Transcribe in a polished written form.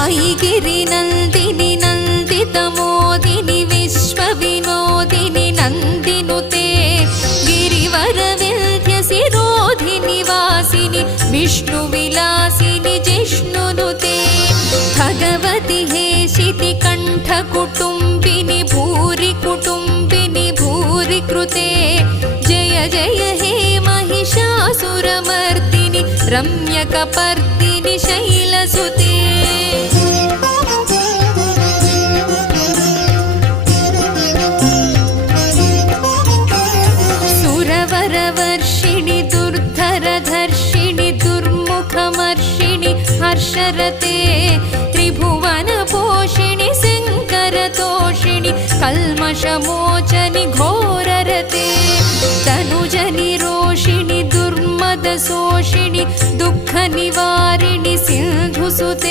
ऐगिरिनन्दिनि नन्दितमोदिनि विश्वविनोदिनि नन्दिनुते गिरिवरविन्ध्यसिरोधिनि वासिनि विष्णुविलासिनि जिष्णुनुते भगवति हेशितिकण्ठकुटुम्बिनि भूरि कुटुम्बिनि भूरि कृते जय जय हे महिषासुरमर्दिनि रम्यकपर्दिनि शैलसुते सुरवरवर्षिणि दुर्धरधर्षिणि दुर्मुखमर्षिणि हर्षरते त्रिभुवनपोषिणि शङ्करतोषिणि कल्मषमोचनि घोररते तनुजनिरोषिणि दुर्मदशोषिणि दुःखनिवारिणि सिन्धुसुते